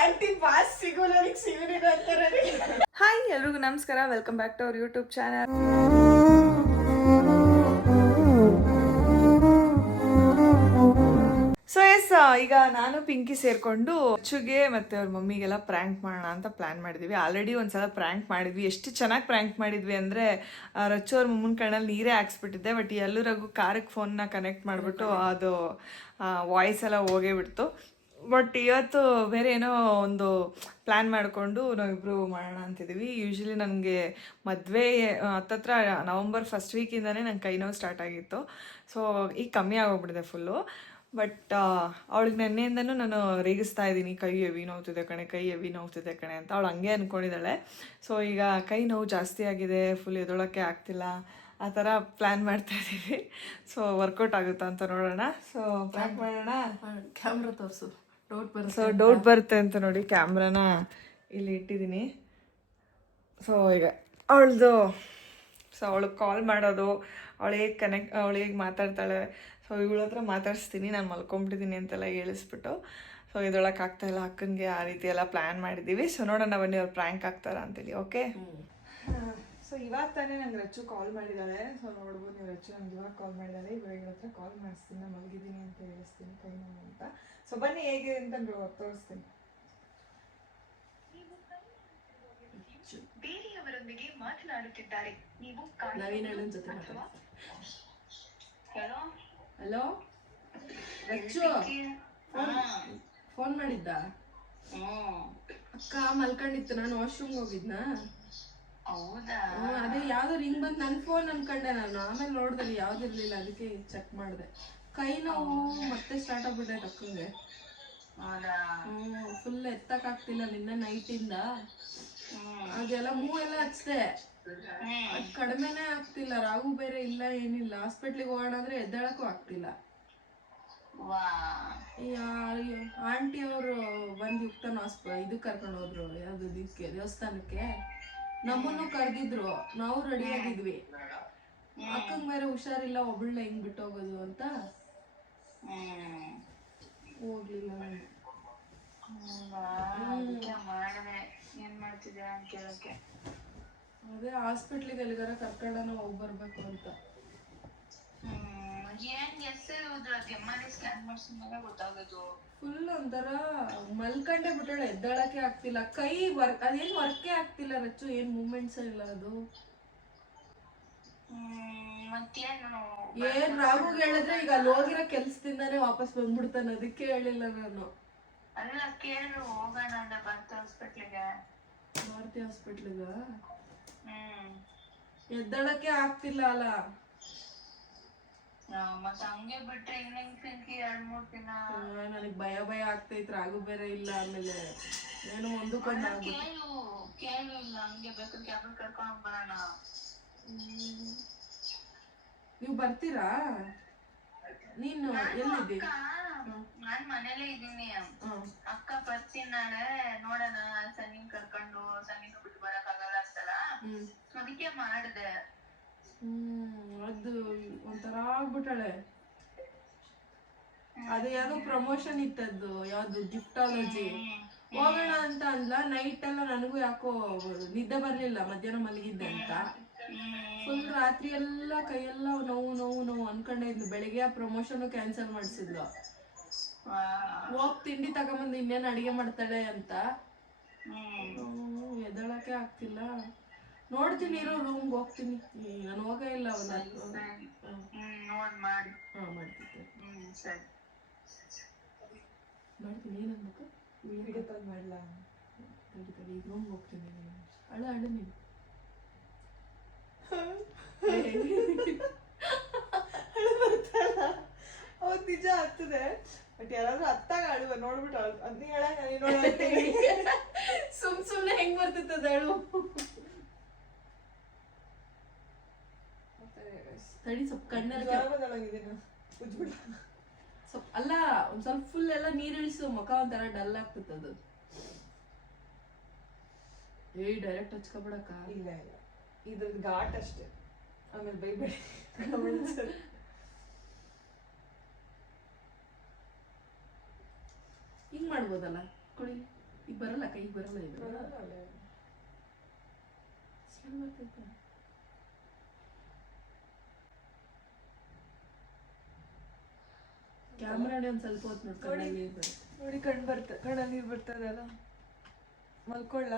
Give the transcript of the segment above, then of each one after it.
Aunty boss ಸಿಗೋಲ್ಲ ಸಿಗೋನಿರೋ ಅಂತಾರೆ. Hi ಎಲ್ರಿಗೂ ನಮಸ್ಕಾರ, welcome back to our YouTube channel. So yes, ಈಗ ನಾನು ಪಿಂಕಿ ಸೇರ್ಕೊಂಡು ಅಚ್ಚುಗೆ ಮತ್ತೆ ಅವ್ರ ಮಮ್ಮಿಗೆಲ್ಲ ಪ್ರ್ಯಾಂಕ್ ಮಾಡೋಣ ಅಂತ ಪ್ಲಾನ್ ಮಾಡಿದ್ವಿ. ಆಲ್ರೆಡಿ ಒಂದ್ಸಲ ಪ್ರ್ಯಾಂಕ್ ಮಾಡಿದ್ವಿ. ಎಷ್ಟು ಚೆನ್ನಾಗಿ ಪ್ರ್ಯಾಂಕ್ ಮಾಡಿದ್ವಿ ಅಂದರೆ ರಚ್ಚು ಅವ್ರ ಮಮ್ಮನ ಕಣ್ಣಲ್ಲಿ ನೀರೇ ಹಾಕ್ಸ್ಬಿಟ್ಟಿದ್ದೆ. ಬಟ್ ಎಲ್ಲರಿಗೂ ಕಾರಿಗೆ ಫೋನ್ನ ಕನೆಕ್ಟ್ ಮಾಡಿಬಿಟ್ಟು ಅದು ವಾಯ್ಸ್ ಎಲ್ಲ ಹೋಗೇ ಬಿಡ್ತು. ಬಟ್ ಇವತ್ತು ಬೇರೆ ಏನೋ ಒಂದು ಪ್ಲ್ಯಾನ್ ಮಾಡಿಕೊಂಡು ನಾವಿಬ್ಬರು ಮಾಡೋಣ ಅಂತಿದ್ದೀವಿ. ಯೂಶ್ವಲಿ ನನಗೆ ಮದುವೆ ಹತ್ತತ್ರ ನವಂಬರ್ ಫಸ್ಟ್ ವೀಕಿಂದನೇ ನಂಗೆ ಕೈ ನೋವು ಸ್ಟಾರ್ಟ್ ಆಗಿತ್ತು. ಸೊ ಈಗ ಕಮ್ಮಿ ಆಗೋಗ್ಬಿಟ್ಟಿದೆ ಫುಲ್ಲು. ಬಟ್ ಅವಳಿಗೆ ನೆನ್ನೆಯಿಂದನೂ ನಾನು ರೇಗಿಸ್ತಾ ಇದ್ದೀನಿ, ಕೈ ಹೆವಿ ನೋವ್ತಿದೆ ಕಣೆ, ಕೈ ಹೆವಿ ನೋವ್ತಿದೆ ಕಣೆ ಅಂತ. ಅವಳು ಹಂಗೆ ಅಂದ್ಕೊಂಡಿದ್ದಾಳೆ. ಸೊ ಈಗ ಕೈ ನೋವು ಜಾಸ್ತಿ ಆಗಿದೆ, ಫುಲ್ ಎದೊಳಕ್ಕೆ ಆಗ್ತಿಲ್ಲ, ಆ ಥರ ಪ್ಲ್ಯಾನ್ ಮಾಡ್ತಾ ಇದ್ದೀವಿ. ಸೊ ವರ್ಕೌಟ್ ಆಗುತ್ತಾ ಅಂತ ನೋಡೋಣ. ಸೊ ಪ್ಲ್ಯಾನ್ ಮಾಡೋಣ. ಕ್ಯಾಮ್ರಾ ತೋರಿಸು, ಡೌಟ್ ಬರುತ್ತೆ. ಸೊ ಡೌಟ್ ಬರುತ್ತೆ ಅಂತ ನೋಡಿ ಕ್ಯಾಮ್ರಾನ ಇಲ್ಲಿ ಇಟ್ಟಿದ್ದೀನಿ. ಸೊ ಈಗ ಅವಳದು ಅವಳಿಗೆ ಕಾಲ್ ಮಾಡೋದು, ಅವಳಿಗೆ ಮಾತಾಡ್ತಾಳೆ. ಸೊ ಇವಳ ಹತ್ರ ಮಾತಾಡಿಸ್ತೀನಿ, ನಾನು ಮಲ್ಕೊಂಬಿಟ್ಟಿದ್ದೀನಿ ಅಂತೆಲ್ಲ ಹೇಳಿಸ್ಬಿಟ್ಟು. ಸೊ ಇದೊಳಕ್ಕೆ ಆಗ್ತಾಯಿಲ್ಲ ಅಕ್ಕನಿಗೆ, ಆ ರೀತಿ ಎಲ್ಲ ಪ್ಲ್ಯಾನ್ ಮಾಡಿದ್ದೀವಿ. ಸೊ ನೋಡೋಣ ಬನ್ನಿ ಅವ್ರು ಪ್ರ್ಯಾಂಕ್ ಆಗ್ತಾರ ಅಂತೇಳಿ. ಓಕೆ. ಸೊ ಇವಾಗ ತಾನೇ ನಂಗೆ ರಚ್ಚು ಕಾಲ್ ಮಾಡಿದ್ದಾಳೆ. ಸೊ ನೋಡ್ಬೋದು ನೀವು, ರಚ್ಚು ನಂಗೆ ಇವಾಗ ಕಾಲ್ ಮಾಡಿದ್ದಾಳೆ. ಇವಾಗ ಇವಳ ಹತ್ರ ಕಾಲ್ ಮಾಡಿಸ್ತೀನಿ, ನಾನು ಮಲಗಿದ್ದೀನಿ ಅಂತ ಹೇಳಿಸ್ತೀನಿ, ಕೈ ನೋವು ಅಂತ. ಸೊ ಬನ್ನಿ ಹೇಗೆ ಅಂತ ತೋರಿಸ್ತೀನಿ. ಬೇರೆಯವರೊಂದಿಗೆ ಮಾತನಾಡುತ್ತಿದ್ದಾರೆ, ನೀವು ನವೀನ್ ಅಣ್ಣನ ಜೊತೆ ಹಲೋ ರಚ್ಚು, ಫೋನ್ ಮಾಡಿದ್ದ? ಅಕ್ಕ ಮಲ್ಕೊಂಡಿತ್ತು, ನಾನು ವಾಶ್ರೂಮ್ಗೆ ಹೋಗಿದ್ನ. ಅದೇ ಯಾವ್ದೋ ರಿಂಗ್ ಬಂದು ನನ್ನ ಫೋನ್ ಅನ್ಕೊಂಡೆ ನಾನು. ಆಮೇಲೆ ನೋಡಿದ್ರೆ ಯಾವ್ದಿರ್ಲಿಲ್ಲ, ಅದಕ್ಕೆ ಚೆಕ್ ಮಾಡಿದೆ. ಕೈ ನೋವು ಮತ್ತೆ ಸ್ಟಾರ್ಟ್ ಆಗ್ಬಿಟ್ಟೈತೆ ಅಕ್ಕಂಗೆ. ಫುಲ್ ಎತ್ತಕ್ಕಾಗ್ತಿಲ್ಲ ನಿನ್ನೆ ನೈಟಿಂದ. ಅದೆಲ್ಲ ಮೂವೆಲ್ಲ ಹಚ್ದೆ, ಅದ್ ಕಡಿಮೆನೆ ಆಗ್ತಿಲ್ಲ. ರಾಗು ಬೇರೆ ಇಲ್ಲ, ಏನಿಲ್ಲ. ಹಾಸ್ಪಿಟ್ಲಿಗೆ ಹೋಗೋಣ ಅಂದ್ರೆ ಎದ್ದೇಳಕ್ಕೂ ಆಗ್ತಿಲ್ಲ. ಆಂಟಿ ಅವರು ಬಂದು ಯುಕ್ತನ ಇದು ಕರ್ಕೊಂಡು ಹೋದ್ರು, ಯಾವ್ದು ಇದಕ್ಕೆ ದೇವಸ್ಥಾನಕ್ಕೆ. ನಮ್ಮನ್ನು ಕರೆದಿದ್ರು, ನಾವು ರೆಡಿ ಆಗಿದ್ವಿ. ಅಕ್ಕಂಗ್ ಬೇರೆ ಹುಷಾರಿಲ್ಲ, ಒಬ್ಬಳನ್ನ ಹೆಂಗ್ ಬಿಟ್ಟೋಗೋದು ಅಂತ ಹೋಗ್ಲಿಲ್ಲ. ಅದೇ ಹಾಸ್ಪಿಟ್ಲಿಗೆ ಎಲ್ಲಿಗಾರ ಕರ್ಕೊಂಡನ ಹೋಗಿ ಬರ್ಬೇಕು ಅಂತ. ಫುಲ್ ಒಂಥರ ಮಲ್ಕಂಡೆ ಬಿಟ್ಟಾಳೆ, ಎದ್ದಾಳಕ್ಕೆ ಆಗ್ತಿಲ್ಲ. ಕೈ ಅದೇನು ವರ್ಕೇ ಆಗ್ತಿಲ್ಲ ರಚ್ಚು, ಏನ್ ಮೂಮೆಂಟ್ಸ್ ಇಲ್ಲ. ಅದು ಏನ್ ರಾಘುಗೆ ಹೇಳಿದ್ರೆ ಈಗ ಅಲ್ಲಿ ಹೋಗಿರೋ ಕೆಲ್ಸದಿಂದಾನೇ ವಾಪಸ್ ಬಂದ್ಬಿಡ್ತಾನೆ, ಅದಕ್ಕೆ ಹೇಳಿಲ್ಲ ನಾನು. ಭಾರತಿ ಹಾಸ್ಪಿಟ್ಲಿಗ ಎದ್ದಾಳಕ್ಕೆ ಆಗ್ತಿಲ್ಲ ಅಲ್ಲ. ನನಗ್ ಭಯ ಆಗ್ತೈತ್, ರಾಗು ಬೇರೆ ಇಲ್ಲ. ಆಮೇಲೆ ಏನು ಒಂದಕ್ಕೊಂದು ನೀವು ಬರ್ತೀರಾ? ನೀನು ಎಲ್ಲಿದ್ದಿ? ನಾನ್ ಮನೇಲೆ ಇದ್ದೀನಿ. ಅಕ್ಕ ಬರ್ತೀನಿ ನಾಳೆ, ನೋಡೋಣ. ಸನಿನ್ ಕರ್ಕೊಂಡು ಸನಿನ್ ಬಿಟ್ಟು ಬರಕ್ ಆಗಲ್ಲ ಅಂತಲ್ಲ, ಅದಕ್ಕೆ ಮಾಡಿದೆ. ಅದು ಒಂಥರ ಆಗ್ಬಿಟ್ಟಾಳೆ. ಅದು ಯಾವ್ದೋ ಪ್ರಮೋಷನ್ ಇತ್ತದ್ದು, ಯಾವ್ದು ಗಿಫ್ಟಾಲಜಿ. ಹೋಗೋಣ ಅಂತ ಅಂದ್ಲ. ನೈಟ್ ಎಲ್ಲ ನನಗೂ ಯಾಕೋ ನಿದ್ದೆ ಬರ್ಲಿಲ್ಲ, ಮಧ್ಯಾಹ್ನ ಮಲಗಿದ್ದೆ ಅಂತ. ಫುಲ್ ರಾತ್ರಿ ಎಲ್ಲ ಕೈಯೆಲ್ಲ ನೋವು ನೋವು ನೋವು ಅನ್ಕೊಂಡೆ ಇದ್ಲು. ಬೆಳಿಗ್ಗೆ ಆ ಪ್ರಮೋಷನ್ ಕ್ಯಾನ್ಸಲ್ ಮಾಡಿಸಿದ್ಲು. ಹೋಗ್ ತಿಂಡಿ ತಗೊಂಬಂದು ಇನ್ನೇನು ಅಡಿಗೆ ಮಾಡ್ತಾಳೆ ಅಂತ. ಎದಳಕ್ಕೆ ಆಗ್ತಿಲ್ಲ. ನೋಡ್ತೀನಿ ಇರೋ, ರೂಮ್ಗೆ ಹೋಗ್ತೀನಿ. ನಾನು ಹೋಗೇ ಇಲ್ಲ. ಮಾಡ್ತಿದ್ದೆ ಮಾಡ್ತೀನಿ. ಏನನ್ಬೇಕು ವಿಡಿಯೋ ಕಾಲ್ ಮಾಡಲ? ಈಗ ರೂಮ್ಗೆ ಹೋಗ್ತೀನಿ. ಅಳು ನೀನು. ಹೌದು, ನಿಜ ಆಗ್ತದೆ. ಬಟ್ ಯಾರಾದ್ರೂ ಅತ್ತಾಗ ಅಳುವ ನೋಡ್ಬಿಟ್ಟು ಅದ್ನಿ ಸುಮ್ನೆ ಹೆಂಗ್ ಬರ್ತದ ಅಳು. ತಡಿ ಸ್ವಲ್ಪ ಕಣ್ಣಲ್ಲಿ ಸ್ವಲ್ಪ ಅಲ್ಲ, ಒಂದ್ ಸ್ವಲ್ಪ ಫುಲ್ ಎಲ್ಲ ನೀರಿಳಿಸು, ಮುಖ ಒಂಥರ ಡಲ್ ಆಗ್ತದ. ಡೈರೆಕ್ಟ್ ಹಚ್ಕೊಬಿಡಕ್ಕ. ಇಲ್ಲ ಇಲ್ಲ, ಇದ್ರದ್ದು ಘಾಟ್ ಅಷ್ಟೇ. ಆಮೇಲೆ ಬೈಬೇಡಿ. ಹಿಂಗ್ ಮಾಡ್ಬೋದಲ್ಲ ಕುಡಿ. ಈಗ ಬರಲ್ಲ ಕೈಗೆ ಬರಲ್ಲ ಇದು ಸ್ಮೆಲ್ ಬರ್ತೈತೆ. ಕ್ಯಾಮ್ರಾನೇ ಒಂದ್ ಸ್ವಲ್ಪ ಹೊತ್ತು ನೋಡ್ಕೊಂಡು ನೀರು ಬರುತ್ತೆ ನೋಡಿ. ಕಣ್ಣಲ್ಲಿ ನೀರು ಬರ್ತದಲ್ಲ. ಮಲ್ಕೊಳ್ಳ.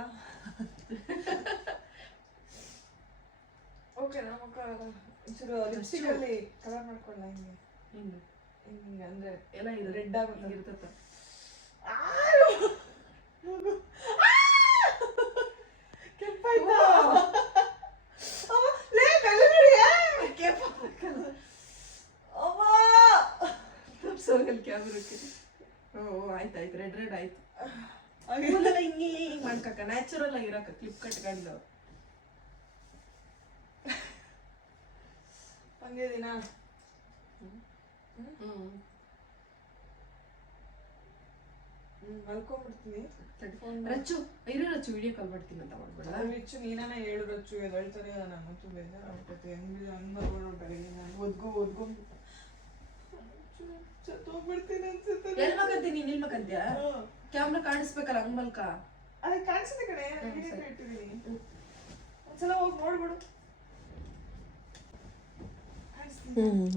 ಓಕೆನಾ ಮಕ್ಕಳ ಒಂಚೂರು ಲಿಪ್ಸ್ಟಿಕಲ್ಲಿ ಕಲರ್ ಮಾಡ್ಕೊಳ್ಳ. ಹಿಂಗೆ ಹಿಂಗೆ ಹಿಂಗೆ ಅಂದ್ರೆ ಎಲ್ಲ ಇದು ರೆಡ್ ಆಗುತ್ತೆ. ಇರ್ತೈತೆ. ಕೆಂಪಾಯ್ತಾ? ಕ್ಯಾಮ್ರಕ್ಕೆ ಆಯ್ತಾಯ್ತು. ರೆಡ್ ಆಯ್ತು. ಹಿಂಗೆ ಹಿಂಗೆ ಮಾಡ್ಕಕ್ಕ ನ್ಯಾಚುರಲ್ ಆಗಿರಕ್ಕ ಕ್ಲಿಪ್ ಕಟ್ಕೊಂಡು ಹಂಗೆ ದಿನ ಮಲ್ಕೊಂಡ್ಬಿಡ್ತೀನಿ. ರಚ್ಚು ವಿಡಿಯೋ ಕಾಲ್ ಮಾಡ್ತೀನಿ ಅಂತ ಮಾಡ್ಬೇಡ. ರಿಚ್ಚು ನೀನಾನ ಹೇಳು ರಚ್ಚು ಎದಳ್ತಾರೆ. ನನ್ನಂತೂ ಬೇಜಾರಾಗ್ತೈತೆ. ಹೆಂಗ್ ಅನ್ಬರ್ಬೋದು ಬೆಳಗ್ಗೆ ನಾನು ಒದ್ಕೊಂಡ್ಬಿಟ್ಟು ಸತ್ತೋಗ್ಬಿಡ್ತೀನಿ ಅನ್ಸುತ್ತೆ. ಎಲ್ಲಿ ಮಕ್ಕಂತೀನಿ ನೀನ್ ಎಲ್ಲಿ ಮಕ್ಕಂತ್ಯ? ಕ್ಯಾಮ್ರಾ ಕಾಣಿಸ್ಬೇಕಲ್ಲ ಹಂಗ್ ಮಲ್ಕ. ಅದಕ್ಕೆ ಕಾಣಿಸುತ್ತೆ ಕಡೆ ಇಟ್ಟಿದ್ದೀನಿ. ಒಂದ್ಸಲ ಹೋಗಿ ನೋಡ್ಬಿಡು.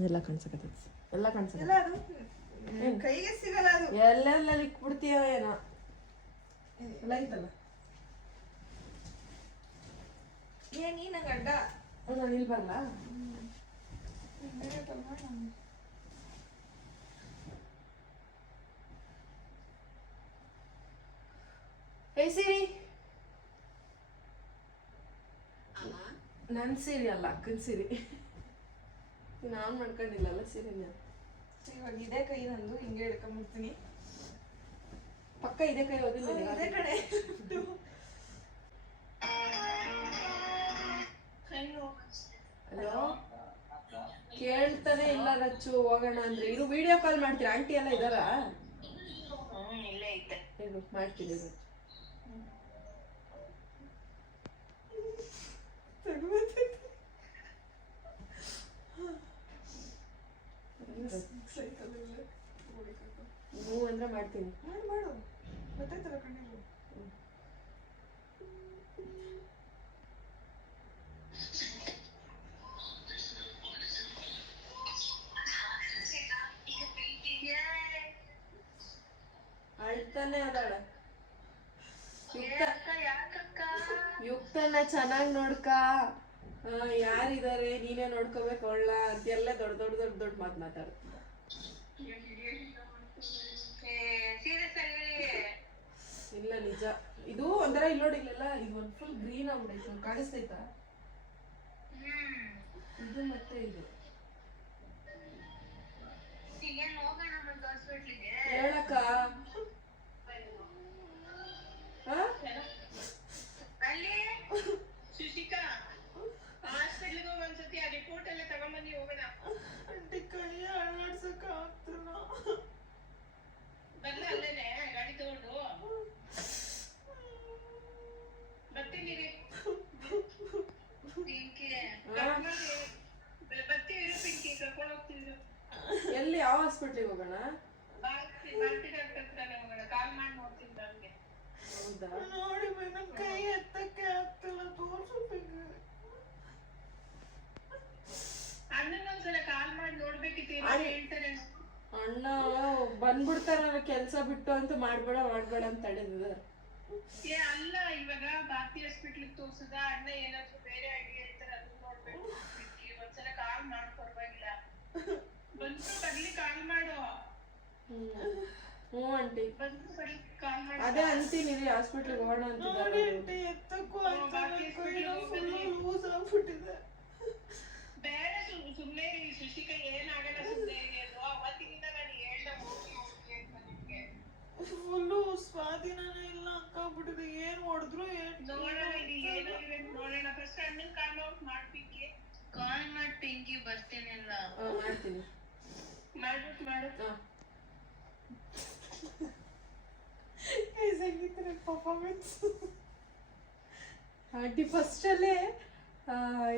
ಎಲ್ಲ ಕಾಣಿಸಕತ್ತೈತಿ. ಎಲ್ಲ ಕಾಣಿಸಕ ಎಲ್ಲ ಅದು ಕೈಗೆ ಸಿಗಲ್ಲ. ಅದು ಎಲ್ಲೆಲ್ಲ ಇಕ್ಬಿಡ್ತೀಯ ಏನೋ. ಎಲ್ಲ ಐತಲ್ಲ. ನೀ ನಂಗೆ ಅಡ್ಡ ನಾನು ಇಲ್ಲಿ ಬರಲ್ಲ. ಏ ಸಿರಿ, ನನ್ನ ಸೀರೆ ಅಲ್ಲ ಅಕ್ಕನ ಸೀರೆ. ನಾನು ಮಾಡ್ಕೊಂಡಿಲ್ಲಲ್ಲ ಸೀರೆನ. ಇವಾಗ ಇದೇ ಕೈ ನಂದು. ಹಿಂಗೆ ಹಿಡ್ಕೊಂಡ್ಬಿಡ್ತೀನಿ. ಪಕ್ಕ ಇದೇ ಕೈ ಹೋದಿಲ್ಲ ಇದೇ ಕಡೆ. ಹಲೋ, ಕೇಳ್ತಾನೆ ಇಲ್ಲ ರಚ್ಚು. ಹೋಗೋಣ ಅಂದ್ರೆ ಇರು. ವಿಡಿಯೋ ಕಾಲ್ ಮಾಡ್ತೀರಾ? ಆಂಟಿ ಎಲ್ಲ ಇದಾರಾ? ಇರು ಮಾಡ್ತೀನಿ ರಚ್ಚು. ಹ್ಞೂ ಅಂದ್ರೆ ಮಾಡ್ತೀನಿ. ಮಾಡು ಗೊತ್ತಾಯ್ತಲ್ಲ ಕಣ್ಣಿಗೆ. ಅಳ್ತಾನೆ ಅದಾಳ. ಯುಕ್ತನ ಚೆನ್ನಾಗಿ ನೋಡ್ಕ. ಯಾರಿದ್ದಾರೆ ನೀನೇ ನೋಡ್ಕೋಬೇಕು ಅವಳ ಅಂತೆಲ್ಲ ದೊಡ್ಡ ಮಾತು ಮಾತಾಡ್ತೀನಿ. ಇಲ್ಲ ನಿಜ. ಇದು ಒಂಥರ ಇಲ್ಲಿ ನೋಡಿ, ಇಲ್ಲೆಲ್ಲ ಇದು ಒಂದು ಫುಲ್ ಗ್ರೀನ್ ಆಗ್ಬಿಡೈತೆ. ಕಾಣಿಸ್ತೈತಾ? ಇದು ಮತ್ತೆ ಇದು ಹೇಳಕ್ಕ. ಆಂಟಿ ಕೈ ಅಳ್ಳಾಡ್ಸಕ್ ಆಗ್ತಿಲ್ಲ. ಗಾಡಿ ತಗೊಂಡು ಬರ್ತೀನಿ. ಪಿಂಕಿ ಕರ್ಕೊಂಡು ಹೋಗ್ತಿದ್ರು. ಎಲ್ಲಿ? ಯಾವ ಹಾಸ್ಪಿಟ್ಲಿಗೆ ಹೋಗೋಣ? ಕಾಲ್ ಮಾಡಿ ನೋಡ್ತೀನಿ ನನಗೆ. ಹೌದಾ? ನೋಡಿ ನನ್ನ ಕೈ ಎತ್ತಕ್ಕೆ ಆಗ್ತಿಲ್ಲ. ತೋರ್ಸಬೇಕು. ಅಣ್ಣನೊಂದ್ಸಲ ಕಾಲ್ ಮಾಡಿ ನೋಡ್ಬೇಕಿತ್ತು. ಹೇಳ್ತಾರೆ ಅಣ್ಣ ಬಂದ್ಬಿಡ್ತಾರ ಕೆಲ್ಸ ಬಿಟ್ಟು ಅಂತ ಮಾಡ್ಬೇಡ ಅಂತ ತಡೆದಿದ್ದಾರೆ. ಅಲ್ಲ, ಇವಾಗ ಭಾರತಿ ಹಾಸ್ಪಿಟ್ಲಿಗೆ ತೋರ್ಸದ ಅಣ್ಣ ಏನಾದ್ರು ಬೇರೆ ಅಡಿಗೆ ಹೇಳ್ತಾರೆ ಅದನ್ನ ನೋಡ್ಬೇಕು. ಒಂದ್ಸಲ ಕಾಲ್ ಮಾಡಿ ಪರವಾಗಿಲ್ಲ. ಬಂದು ಬರ್ಲಿ ಕಾಲ್ ಮಾಡು. ಹ್ಞೂ ಆಂಟಿ, ಬಂದು ಬರ್ಲಿ ಕಾಲ್ ಮಾಡು. ಅದೇ ಅಂತೀನಿ ಹಾಸ್ಪಿಟ್ಲಿಗೆ ಹೋಗೋಣ ಅಂತಿದ್ದಾರೆ. ಎತ್ತಕ್ಕೂ ಲೂಸ್ ಆಗ್ಬಿಟ್ಟಿದೆ. ಬೇಡ, ಸುಮ್ನೆ ಶಶಿಕಾ ಏನಾಗಲ್ಲ, ಸುಮ್ನೆ ಅದು ಅವತ್ತಿನಿಂದ ನಾನು ಹೇಳ್ದೆ ಹೋಗಿ ಅಂತ ನಿಮ್ಗೆ. ಫುಲ್ಲು ಸ್ವಾಧೀನನೇ ಇಲ್ಲ ಅಂಕಾಗ್ಬಿಟ್ಟಿದೆ. ಏನ್ ಹೊಡೆದ್ರು ನೋಡೋಣ ಏನಾಗಿದೆ ನೋಡೋಣ. ಫಸ್ಟ್ ಅಣ್ಣನ್ ಕಾಲ್ ಔಟ್ ಮಾಡ್ಪಿಂಕಿ. ಕಾಲ್ ಮಾಡಿ ಪಿಂಕಿ ಬರ್ತೇನೆಲ್ಲ ಮಾಡ್ತೀನಿ. ಮಾಡ್ಬಿಟ್ಟು ಮಾಡು. ಸಂಗೀತ ಪರ್ಫಾರ್ಮೆನ್ಸ್. ಆಂಟಿ ಫಸ್ಟ್ ಅಲ್ಲೇ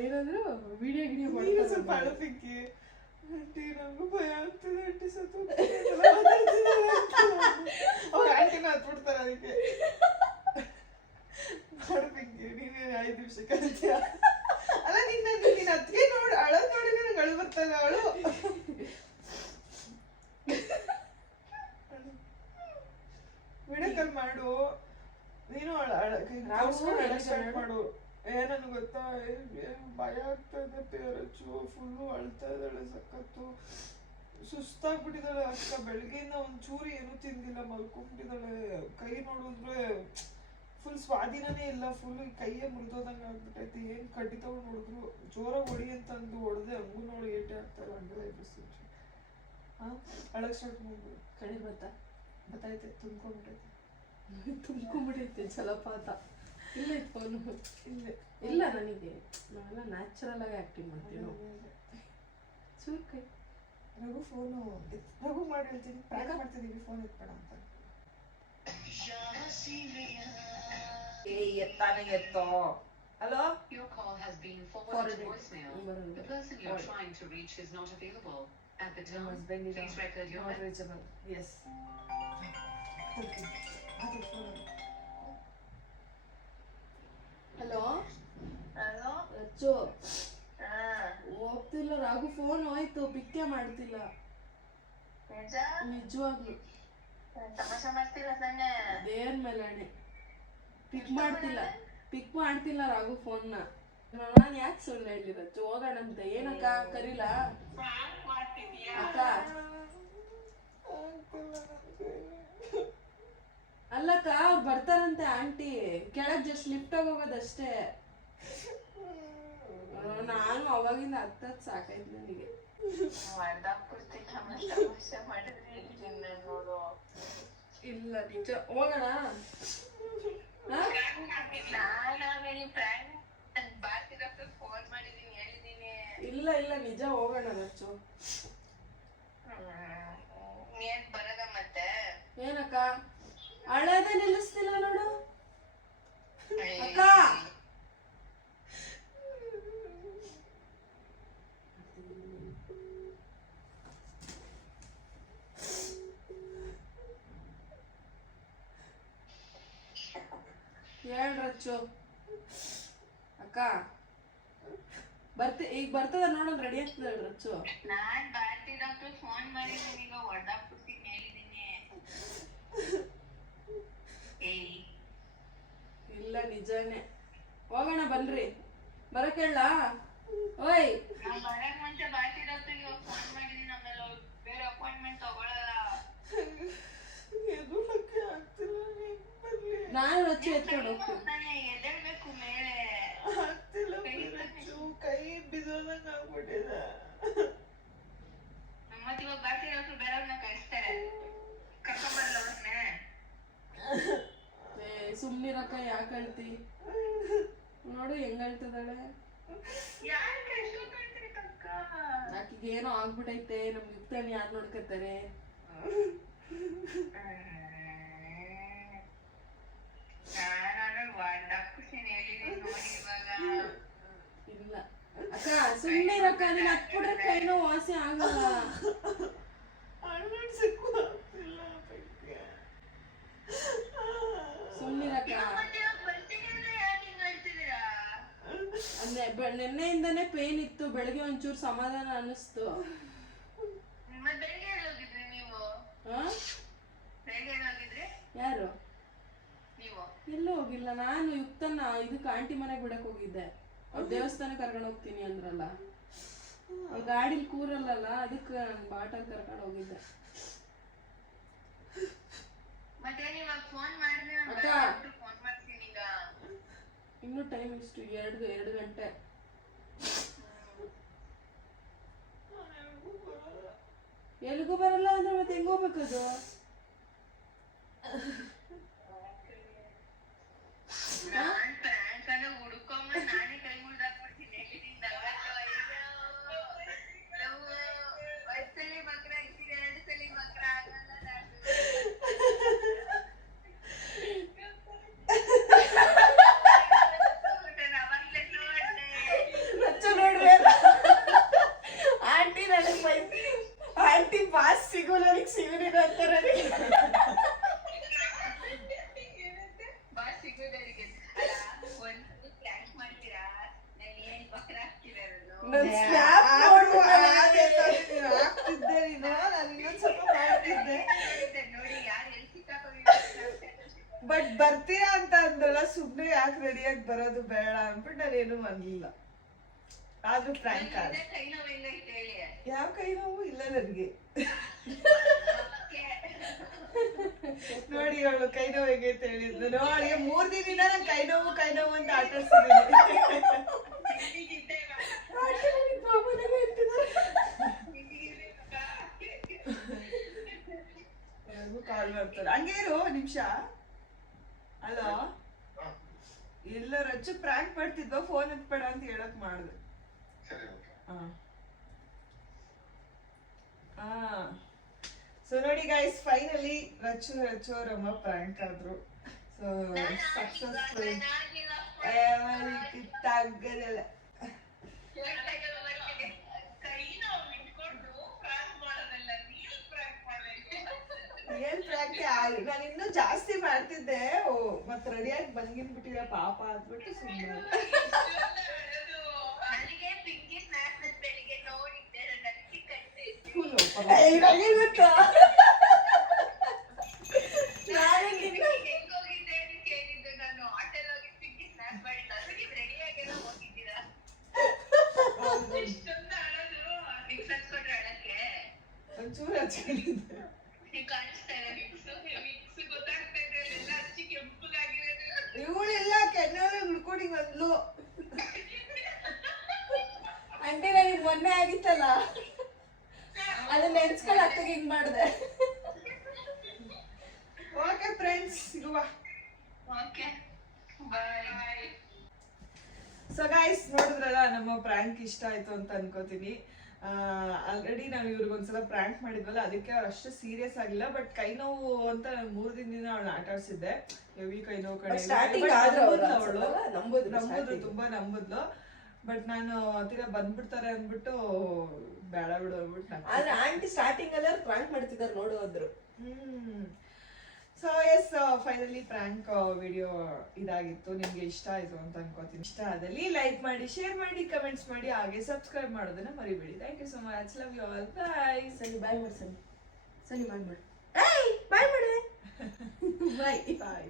ಏನಂದ್ರು ವಿಡಿಯೋ ಸ್ವಲ್ಪ ಅಳಪಿಕ್ಕಿ. ಆಂಟಿ ನಂಗೂ ಭಯ ಆಗ್ತದೆ ಆಂಟಿ ಸತ್ತು ಅವ್ರ ಆಂಟಿನ ಹತ್ಬಿಡ್ತಾರೆ ಅದಕ್ಕೆ ನೋಡ್ಬೇಕು ನೀನೇ 5 ನಿಮಿಷ ಕಲಿತೀಯ ಅಲ್ಲ ನೀನ್ ಅದಕ್ಕೆ ನೋಡಿ ಅಳದ್ ನೋಡಿ ನನಗೆ ಅಳು ಬರ್ತಲ್ಲ ಅಳು ವಿಡಿಯೋ ಕಾಲ್ ಮಾಡು ನೀನು ಸ್ಟಾರ್ಟ್ ಮಾಡು ಏನನ್ನು ಗೊತ್ತಾ ಭಯ ಆಗ್ತದೆ ಪೇರಚ್ಚು ಫುಲ್ಲು ಅಳ್ತಾ ಇದ್ದಾಳೆ ಸಖತ್ತು ಸುಸ್ತಾಗ್ಬಿಟ್ಟಿದ್ದಾಳೆ ಅಕ್ಕ ಬೆಳಗ್ಗೆಯಿಂದ ಒಂಚೂರು ಏನೂ ತಿಂದಿಲ್ಲ ಮಲ್ಕೊಂಡ್ಬಿಟ್ಟಿದ್ದಾಳೆ ಕೈ ನೋಡಿದ್ರೆ ಫುಲ್ ಸ್ವಾಧೀನನೇ ಇಲ್ಲ ಫುಲ್ ಕೈಯೇ ಮುರಿದೋದಂಗೆ ಆಗ್ಬಿಟ್ಟೈತಿ ಏನು ಕಡ್ಡಿ ತಗೊಂಡು ಹೊಡೆದ್ರು ಜೋರಾಗಿ ಹೊಡಿ ಅಂತ ಅಂದು ಹೊಡೆದೆ ಹಂಗೂ ನೋಡಿ ಏಟೆ ಆಗ್ತಾರೆ ಹಂಗೆ ಎಬ್ಬಿಸ್ತೀನಿ ಹಾಂ ಅಳಗ್ ಸ್ಟಾರ್ಟ್ ಮಾಡ್ಬಿಡು ಕಡೆ ಬತ್ತೈತೆ ತುಂಬ್ಕೊಂಡ್ಬಿಟ್ಟೈತೆ ಜಲಪಾತ ಇಲ್ಲ ಫೋನು ಇಲ್ಲೇ ಇಲ್ಲ ನನಗೆ ನಾವೆಲ್ಲ ನ್ಯಾಚುರಲ್ ಆಗಿ ಆಕ್ಟಿಂಗ್ ಮಾಡ್ತೀವಿ ನಾವು ಚೂರು ಕೈ ರಘು ಫೋನು ರಘು ಮಾಡಿ ಹೇಳ್ತೀನಿ ಪ್ರಾಂಕ್ ಮಾಡ್ತಿದ್ದೀವಿ ಫೋನ್ ಎತ್ಬೇಡ ಅಂತ ಎತ್ತಾನೆ ಎತ್ತೋ hello Your call has been forwarded to voicemail. The person you're trying to reach is not available. At the tone, please record your not reachable. Yes. Hello hello Rachchu ಹೋಗ್ತಿಲ್ಲ Raghu phone ಹೋಯ್ತು ಪಿಕ್ಕೇ ಮಾಡ್ತಿಲ್ಲ ನಿಜ ನಿಜವಾಗ್ಲು ತಮಾಷೆ ಮಾಡ್ತಿಲ್ಲ ತಾನೆ ದೇವ್ರ ಮೇಲೆ ಅಣೆ ಪಿಕ್ ಮಾಡ್ತಿಲ್ಲ ರಾಘು ಫೋನ್ನ ನಾನು ಯಾಕೆ ಸುಳ್ಳು ಹೇಳಿ ರಚ್ಚು ಹೋಗೋಣಂತೆ ಏನಕ್ಕ ಕರೀಲ ಅಕ್ಕ ಅಲ್ಲಕ್ಕ ಅವ್ರು ಬರ್ತಾರಂತೆ ಆಂಟಿ ಕೆಳಗ್ ಜಸ್ಟ್ ಲಿಫ್ಟ್ ಹೋಗೋದಷ್ಟೇ ನಾನು ಅವಾಗಿಂದ ಹತ್ತತ್ತು ಸಾಕಾಯ್ತು ನನಗೆ ತಮಾಷೆ ಮಾಡಿದ್ರೆ ನೋಡು ಇಲ್ಲ ನಿಜ ಹೋಗೋಣ ಫೋನ್ ಮಾಡಿದೀನಿ ಹೇಳಿದೀನಿ ಇಲ್ಲ ಇಲ್ಲ ನಿಜ ಹೋಗೋಣ ರಚ್ಚು ನೀನ್ ಬರದ ಮತ್ತೆ ಏನಕ್ಕ ಅಳದೇ ನಿಲ್ಲಿಸ್ತಿಲ್ಲ ನೋಡು ಅಕ್ಕ ಹೇಳ್ರಚ್ಚು ಅಕ್ಕ ಈಗ ಬರ್ತದ ನೋಡೋದು ರೆಡಿ ಆಗ್ತದ ರಚ್ಚು ನಾನ್ ಭಾರತಿ ಡಾಕ್ಟರ್ ಫೋನ್ ಮಾಡಿದೀನಿ ಈಗ ಹೊಡ್ದಾಕ್ಬಿಡ್ತೀನಿ ಹೇಳಿದೀನಿ ಏಯ್ ಇಲ್ಲ ನಿಜಾನೇ ಹೋಗೋಣ ಬನ್ರಿ ಬರಕ್ ಹೇಳ ಓಯ್ ನಾನ್ ಬರಕ್ ಮುಂಚೆ ಭಾರತಿ ಡಾಕ್ಟರ್ಗೆ ಫೋನ್ ಮಾಡಿದೀನಿ ಆಮೇಲೆ ಅವ್ರು ಬೇರೆ ಅಪಾಯಿಂಟ್ಮೆಂಟ್ ತಗೊಳಲ್ಲ ಎದುರಕ್ಕೆ ಆಗ್ತಿಲ್ಲ ನೀನ್ ಬರ್ಲಿ ನಾನು ರಚ್ಚು ಎತ್ಕೊಂಡು ಹೋಗ್ತೀನಿ ನಾನೇ ಎದ್ದೇಳ್ಬೇಕು ಮೇಲೆ ಆಗ್ತಿಲ್ಲ ಪೇರಚ್ಚು ಕೈ ಬಿದ್ದೋದಂಗ ಆಗ್ಬಿಟ್ಟಿದೆ ಮತ್ತೆ ಇವಾಗ ಭಾರತಿ ಡಾಕ್ಟರ್ ಬೇರೆಯವ್ರನ್ನ ಕಳಿಸ್ತಾರೆ ಕರ್ಕೊಂಬರಲ್ಲ ಅವ್ರನ್ನೇ ಸುಮ್ನಿರಕ್ಕ ಯಾಕೆ ಅಳ್ತಿ ನೋಡು ಹೆಂಗ್ ಅಳ್ತದಾಳೆ ಯಾಕೆ ಎಷ್ಟೊತ್ತು ಹೇಳ್ತೀರಿ ಕಕ್ಕ ಆಕಿಗೆ ಏನೋ ಆಗ್ಬಿಟ್ಟೈತೆ ನಮ್ ಯುಕ್ತನ್ ಯಾರು ನೋಡ್ಕತಾರೆ ನಾನು ಹೊಡ್ದಾಕ್ಬಿಡ್ತೀನಿ ಹೇಳಿದೀನಿ ನೋಡಿ ಇವಾಗ ಇಲ್ಲ ಅಕ್ಕ ಸುಮ್ನಿರಕ್ಕ ನೀನ್ ಹತ್ಬಿಟ್ರೆ ಕೈನೋ ವಾಸಿ ಆಗಲ್ಲ ಅಳ್ಳಾಡ್ಸಕ್ಕೂ ಆಗ್ತಿಲ್ಲ ಪೈಕೆ ಸುಮ್ನಿರಕ್ಕ ಮತ್ತೆ ಇವಾಗ ಬರ್ತೀನಿ ಅಂದ್ರೆ ಯಾಕೆ ಹಿಂಗ್ ಹೇಳ್ತಿದ್ದೀರಾ ಅಂದ್ರೆ ನೆನ್ನೆಯಿಂದಾನೇ ಪೇನ್ ಇತ್ತು ಬೆಳಗ್ಗೆ ಒಂಚೂರು ಸಮಾಧಾನ ಅನ್ನಿಸ್ತು ಮತ್ತೆ ಬೆಳಿಗ್ಗೆ ಹೋಗಿದ್ರಿ ನೀವು ಹಾ ಬೆಳಿಗ್ಗೆ ಹೋಗಿದ್ರಿ ಯಾರು ನೀವು ಎಲ್ಲೂ ಹೋಗಿಲ್ಲ ನಾನು ಯುಕ್ತನ ಇದಕ್ಕೆ ಆಂಟಿ ಮನೆಗೆ ಬಿಡಕ್ ಹೋಗಿದ್ದೆ ಅವ್ರ ದೇವಸ್ಥಾನಕ್ಕೆ ಕರ್ಕೊಂಡು ಹೋಗ್ತೀನಿ ಅಂದ್ರಲ್ಲ ಅವ್ರ ಗಾಡಿಲಿ ಕೂರಲ್ಲಲ್ಲ ಅದಕ್ಕೆ ಬಾಟಲ್ ಕರ್ಕೊಂಡು ಹೋಗಿದ್ದೆ ಮತ್ತೆ ಇವಾಗ ಫೋನ್ ಮಾಡಿದ್ರೆ ಅಕ್ಕ. ನಾನು ಫೋನ್ ಮಾಡ್ತೀನಿ ಈಗ ಇನ್ನೂ ಟೈಮ್ ಇಷ್ಟು 2 ಗಂಟೆ ಎಲ್ಲಿಗೂ ಬರಲ್ಲ ಅಂದ್ರೆ ಮತ್ತೆ ಹೆಂಗ್ ಹೋಗ್ಬೇಕದು ನಾನ್ ಪ್ರ್ಯಾಂಕ್ ಅನ್ನ ಹುಡ್ಕೊಂಬ ನಾನೇ ಕೈ ಮುಡ್ದಾಕ್ಬಿಡ್ತೀನಿ ಎಲ್ಲಿಂದ ಒಂದ್ಸಲಿ ಮಕ್ರ ಆಗ್ತೀನಿ 2 ಸಲಿ ಮಕ್ರ ಆಗಲ್ಲ ರಚ್ಚು ನೋಡ್ರಿ ಆಂಟಿ ನನಗೆ ಬೈ ನನ್ snap ನೋಡ್ಬಿಟ್ರೆ ಆಗ್ತಿದ್ದೆ ನೀನು, ನಾನು ಇನ್ನೊಂದ್ ಸ್ವಲ್ಪ ಮಾಡ್ತಿದ್ದೆ. ನೋಡಿ ಯಾರು ಎಲ್ಲಿ ಸಿಕ್ಕಾಕೊಂಡಿದ್ದಾರೆ. ಬಟ್ ಬರ್ತೀರಾ ಅಂತ ಅಂದ್ರಲ್ಲ, ಸುಮ್ನೆ ಯಾಕೆ ರೆಡಿಯಾಗಿ ಬರೋದು ಬೇಡ ಅಂದ್ಬಿಟ್ಟು ನಾನೇನು ಅನ್ಲಿಲ್ಲ. ಆದ್ರೂ ಪ್ರ್ಯಾಂಕ್ ಆದ. ಕೈ ನೋವು ಹೆಂಗೈತೆ ಹೇಳಿ. ಯಾವ ಕೈ ನೋವು ಇಲ್ಲ ನನಗೆ. ನೋಡಿ ಅವಳು ಕೈ ನೋವು ಹೇಗೈತೆ ಹೇಳಿದ್ಲು ನೋಡಿ. 3 ದಿನದಿಂದ ನಾನು ಕೈ ನೋವು ಅಂತ ಆಟಾಡ್ಸಿದ್ದೀನಿ. ಕಾಲ್ ಮಾಡ್ತಾರೆ. ಹಂಗೆ ಇರು ನಿಮಿಷ. ಹಲೋ, ಇಲ್ಲ ರಚ್ಚು ಪ್ರ್ಯಾಂಕ್ ಮಾಡ್ತಿದ್ವಾ, ಫೋನ್ ಎತ್ಬೇಡ ಅಂತ ಹೇಳಕ್ ಮಾಡ್ದೆ. ಸೊ ನೋಡಿ ಗೈಸ್, ಫೈನಲಿ ರಚ್ಚು ಅವರಮ್ಮ ಪ್ರ್ಯಾಂಕ್ ಆದ್ರು. So successful. ಕಿತ್ತಾಗದಲ್ಲ. ಏನ್ ಪ್ರ್ಯಾಂಕ್, ನಾನು ಇನ್ನೂ ಜಾಸ್ತಿ ಮಾಡ್ತಿದ್ದೆ. ಮತ್ ರೆಡಿಯಾಗಿ ಬಂದ್ಬಿಟ್ಟಿದೆ ಪಾಪ ಅಂದ್ಬಿಟ್ಟು ಸುಮ್ಮನೆ. ನನಗೆ ಪಿಂಕಿ ಸ್ನ್ಯಾಪ್ ಬೆಳಿಗ್ಗೆ ನೋಡಿದ್ದೆ, ನನಗೆ ಕಟ್ಟೆ ಹೆಂಗೋಗಿದ್ದೆ ಅಂತ ಕೇಳಿದ್ದು. ನಾನು ಆಟೋಲ್ ಹೋಗಿ ಪಿಂಕಿ ಸ್ನ್ಯಾಪ್ ಮಾಡಿದ್ದ, ನೀವು ರೆಡಿಯಾಗೆಲ್ಲ ಹೋಗಿದ್ದೀರಾ? ಇಷ್ಟೊಂದು ಅಳೋದು ನಿಮ್ಗೆ ಸತ್ಕೊಟ್ರೆ ಅಳಕ್ಕೆ ಒಂಚೂರು ಹಚ್ಕೊಂಡಿದ್ದೆ. ನೀವು ಕಾಣಿಸ್ತಾ ಇಲ್ಲ. ಮಿಕ್ಸ್ ಗೊತ್ತಾಗ್ತಾ ಇದೆ, ಎಲ್ಲ ಹಚ್ಚಿ ಕೆಂಪಗಾಗಿರೋದು. ಇವಳೆಲ್ಲ ಕೆನ್ನೆಲ್ಲ ಹಿಡ್ಕೊಂಡು ಬಂದ್ಲು. ಆಂಟಿ ನನಗೆ ಮೊನ್ನೆ ಆಗಿತ್ತಲ್ಲ, ಅದನ್ನ ನೆನ್ಸ್ಕೊಳಕ್ ಹಿಂಗ್ ಮಾಡ್ದೆ. ಓಕೆ ಫ್ರೆಂಡ್ಸ್, ಸಿಗುವ. ಓಕೆ, ಬಾಯ್. ಸೊ ಗೈಸ್, ನೋಡಿದ್ರಲ್ಲ, ನಮ್ಮ ಪ್ರ್ಯಾಂಕ್ ಇಷ್ಟ ಆಯ್ತು ಅಂತ ಅನ್ಕೋತೀನಿ. ಆಲ್ರೆಡಿ ನಾವು ಇವ್ರಿಗೊಂದ್ಸಲ ಪ್ರ್ಯಾಂಕ್ ಮಾಡಿದ್ವಲ್ಲ, ಅದಕ್ಕೆ ಅವ್ರು ಅಷ್ಟು ಸೀರಿಯಸ್ ಆಗಿಲ್ಲ. ಬಟ್ ಕೈ ನೋವು ಅಂತ ನಾನು 3 ದಿನದಿಂದ ಅವಳನ್ನ ಆಟ ಆಡ್ಸಿದ್ದೆ. ಹೆವಿ ಕೈ ನೋವು ಕಡೆ ನಂಬುದು, ತುಂಬಾ ನಂಬುದ್ಲು. ಬಟ್ ನಾನು ತೀರಾ ಬಂದ್ಬಿಡ್ತಾರೆ ಅಂದ್ಬಿಟ್ಟು ಬೇಡ ಬಿಡು ಅಂದ್ಬಿಟ್ಟು. ಆದ್ರೆ ಆಂಟಿ ಸ್ಟಾರ್ಟಿಂಗ್ ಅಲ್ಲ ಪ್ರ್ಯಾಂಕ್ ಮಾಡ್ತಿದ್ದಾರೆ ನೋಡು ಅಂದ್ರು. So yes, finally prank video ಇದಾಗಿತ್ತು. ನಿಮ್ಗೆ ಇಷ್ಟ ಆಯ್ತು ಅಂತ ಅನ್ಕೋತೀನಿ. ಇಷ್ಟ ಆದಲ್ಲಿ ಲೈಕ್ ಮಾಡಿ, ಶೇರ್ ಮಾಡಿ, ಕಮೆಂಟ್ಸ್ ಮಾಡಿ, ಹಾಗೆ ಸಬ್ಸ್ಕ್ರೈಬ್ ಮಾಡೋದನ್ನ ಮರಿಬೇಡಿ. Thank you so much. Love you all. Bye. ಸರಿ ಬಾಯ್ ಮಾಡಿ. ಸರಿ ಬಾಯ್ ಮಾಡಿ. ಬಾಯ್ ಮಾಡಿ. ಬಾಯ್. ಬಾಯ್.